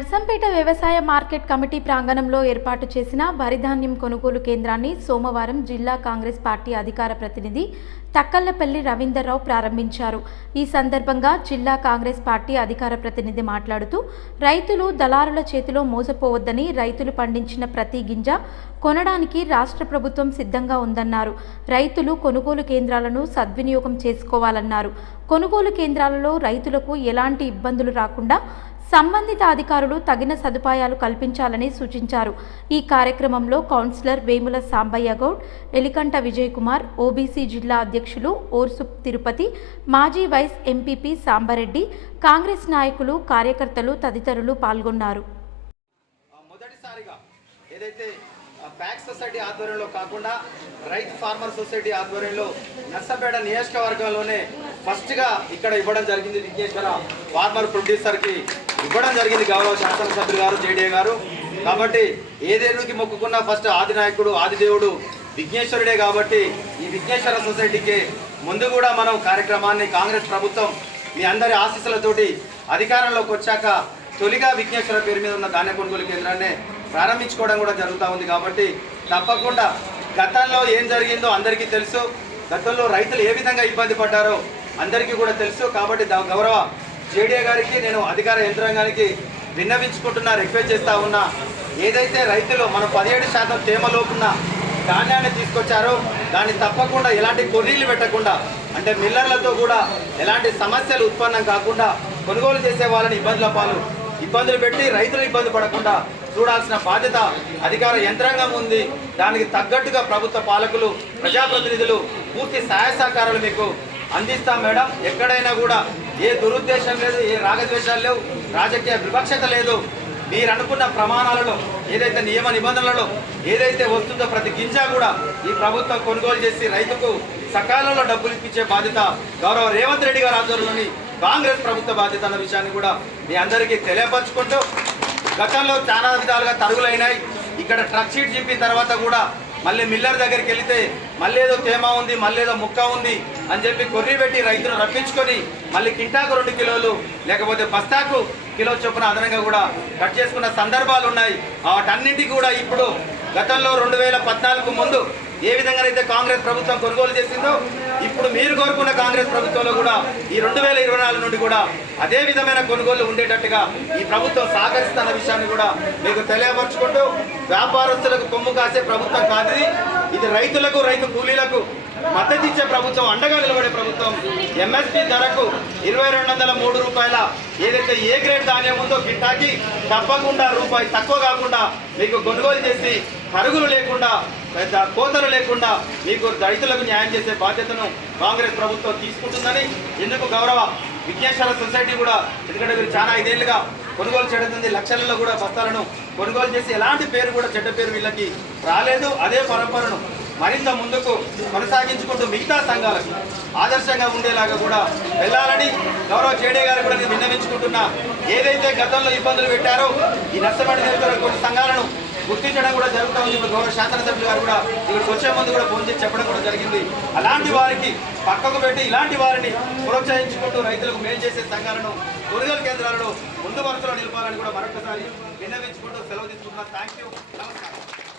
నర్సంపేట వ్యవసాయ market committee ప్రాంగణంలో ఏర్పాటు చేసిన వరిధాన్యం కొనుగోలు కేంద్రాన్ని సోమవారం జిల్లా కాంగ్రెస్ పార్టీ అధికార ప్రతినిధి తక్కళ్లపల్లి రవీందర్రావు ప్రారంభించారు. ఈ సందర్భంగా జిల్లా కాంగ్రెస్ పార్టీ అధికార ప్రతినిధి మాట్లాడుతూ రైతులు దళారుల చేతిలో మోసపోవద్దని, రైతులు పండించిన ప్రతి గింజ కొనడానికి రాష్ట్ర ప్రభుత్వం సిద్ధంగా ఉందన్నారు. రైతులు కొనుగోలు కేంద్రాలను సద్వినియోగం చేసుకోవాలన్నారు. కొనుగోలు కేంద్రాలలో రైతులకు ఎలాంటి ఇబ్బందులు రాకుండా సంబంధిత అధికారులు తగిన సదుపాయాలు కల్పించాలని సూచించారు. ఈ కార్యక్రమంలో కౌన్సిలర్ వేముల సాంబయ్య గౌడ్, ఎలికంట విజయ్ కుమార్, ఓబీసీ జిల్లా అధ్యక్షులు ఓర్సు తిరుపతి, మాజీ వైస్ ఎంపీపీ సాంబరెడ్డి, కాంగ్రెస్ నాయకులు, కార్యకర్తలు తదితరులు పాల్గొన్నారు. ప్యాక్ సొసైటీ ఆధ్వర్యంలో కాకుండా రైతు ఫార్మర్ సొసైటీ ఆధ్వర్యంలో నర్సంపేట నియోజకవర్గంలోనే ఫస్ట్గా ఇక్కడ ఇవ్వడం జరిగింది. విఘ్నేశ్వర ఫార్మర్ ప్రొడ్యూసర్కి ఇవ్వడం జరిగింది గౌరవ శాసనసభ్యులు గారు, జేడీఏ గారు. కాబట్టి ఏదేనుకి మొక్కుకున్న ఫస్ట్ ఆది నాయకుడు, ఆదిదేవుడు విఘ్నేశ్వరుడే. కాబట్టి ఈ విఘ్నేశ్వర సొసైటీకి ముందు కూడా మనం కార్యక్రమాన్ని కాంగ్రెస్ ప్రభుత్వం మీ అందరి ఆశీస్సులతోటి అధికారంలోకి వచ్చాక తొలిగా విఘ్నేశ్వర పేరు మీద ఉన్న ధాన్య కొనుగోలు కేంద్రాన్ని ప్రారంభించుకోవడం కూడా జరుగుతూ ఉంది. కాబట్టి తప్పకుండా గతంలో ఏం జరిగిందో అందరికీ తెలుసు, గతంలో రైతులు ఏ విధంగా ఇబ్బంది పడ్డారో అందరికీ కూడా తెలుసు. కాబట్టి గౌరవ జేడీఏ గారికి నేను అధికార యంత్రాంగానికి విన్నవించుకుంటున్నా, రిక్వెస్ట్ చేస్తూ ఉన్నా, ఏదైతే రైతులు మనం 17% తేమలోపున్న ధాన్యాన్ని తీసుకొచ్చారో దాన్ని తప్పకుండా ఎలాంటి కొర్రీలు పెట్టకుండా, అంటే మిల్లర్లతో కూడా ఎలాంటి సమస్యలు ఉత్పన్నం కాకుండా కొనుగోలు చేసే వాళ్ళని ఇబ్బందులు పెట్టి రైతులు ఇబ్బంది పడకుండా చూడాల్సిన బాధ్యత అధికార యంత్రాంగం ఉంది. దానికి తగ్గట్టుగా ప్రభుత్వ పాలకులు, ప్రజాప్రతినిధులు పూర్తి సహాయ సహకారాలు మీకు అందిస్తాం మేడం. ఎక్కడైనా కూడా ఏ దురుద్దేశం లేదు, ఏ రాగద్వేషాలు లేవు, రాజకీయ వివక్షత లేదు. మీరు అనుకున్న ప్రమాణాలలో ఏదైతే నియమ నిబంధనలలో ఏదైతే వస్తుందో ప్రతి గింజ కూడా ఈ ప్రభుత్వం కొనుగోలు చేసి రైతుకు సకాలంలో డబ్బులు ఇప్పించే బాధ్యత గౌరవ రేవంత్ రెడ్డి గారి ఆధ్వర్యంలోని కాంగ్రెస్ ప్రభుత్వ బాధ్యత అన్న విషయాన్ని కూడా మీ అందరికీ తెలియపరచుకుంటూ, గతంలో చాలా విధాలుగా తరుగులైనాయి. ఇక్కడ ట్రక్ షీట్ చింపిన తర్వాత కూడా మళ్ళీ మిల్లర్ దగ్గరికి వెళితే మళ్ళీ ఏదో తేమ ఉంది, మళ్ళీ ఏదో ముక్క ఉంది అని చెప్పి కొర్రీ పెట్టి రైతును రప్పించుకొని మళ్ళీ కింటాకు 2 కిలోలు లేకపోతే బస్తాకు కిలో చొప్పున అదనంగా కూడా కట్ చేసుకున్న సందర్భాలు ఉన్నాయి. వాటన్నింటికి కూడా ఇప్పుడు గతంలో 2014 ముందు ఏ విధంగానైతే కాంగ్రెస్ ప్రభుత్వం కొనుగోలు చేసిందో ఇప్పుడు మీరు కోరుకున్న కాంగ్రెస్ ప్రభుత్వంలో కూడా ఈ 2024 నుండి కూడా అదే విధమైన కొనుగోలు ఉండేటట్టుగా ఈ ప్రభుత్వం సహకరిస్తున్న విషయాన్ని కూడా మీకు తెలియపరచుకుంటూ, వ్యాపారస్తులకు కొమ్ము కాసే ప్రభుత్వం కాదు ఇది, రైతులకు, రైతు కూలీలకు మద్దతు ఇచ్చే ప్రభుత్వం, అండగా నిలబడే ప్రభుత్వం. ఎంఎస్పీ ధరకు 2203 రూపాయల ఏదైతే ఏ గ్రేడ్ ధాన్యం ఉందో కింటాకి తప్పకుండా రూపాయి తక్కువ కాకుండా మీకు కొనుగోలు చేసి పరుగులు లేకుండా, పెద్ద కోతలు లేకుండా మీకు రైతులకు న్యాయం చేసే బాధ్యతను కాంగ్రెస్ ప్రభుత్వం తీసుకుంటుందని, ఎందుకు గౌరవ విఘ్నేశ్వర సొసైటీ కూడా, ఎందుకంటే మీరు చాలా 5 ఏళ్ళుగా కొనుగోలు చేయడం, లక్షలలో కూడా బస్తాలను కొనుగోలు చేసి ఎలాంటి పేరు కూడా చెడ్డ పేరు వీళ్ళకి రాలేదు. అదే పరంపరను మరింత ముందుకు కొనసాగించుకుంటూ మిగతా సంఘాలకు ఆదర్శంగా ఉండేలాగా కూడా వెళ్ళాలని గౌరవ జేడీ గారు కూడా నేను విన్నవించుకుంటున్నా. ఏదైతే గతంలో ఇబ్బందులు పెట్టారో ఈ నర్సంపేట నియోజకవర్గ కొన్ని సంఘాలను గుర్తించడం కూడా జరుగుతూ ఉంది. ఇప్పుడు గౌరవ శాసనసభ్యులు గారు కూడా ఇక్కడికి వచ్చే ముందు కూడా ఫోన్ చేసి చెప్పడం కూడా జరిగింది. అలాంటి వారికి పక్కకు పెట్టి ఇలాంటి వారిని ప్రోత్సహించుకుంటూ రైతులకు మేలు చేసే సంఘాలను, కొనుగోలు కేంద్రాలను ముందు వరుసలో నిలపాలని కూడా మరొకసారి విన్నవించుకుంటూ సెలవు తీసుకుంటున్నాను. థ్యాంక్ యూ, నమస్కారం.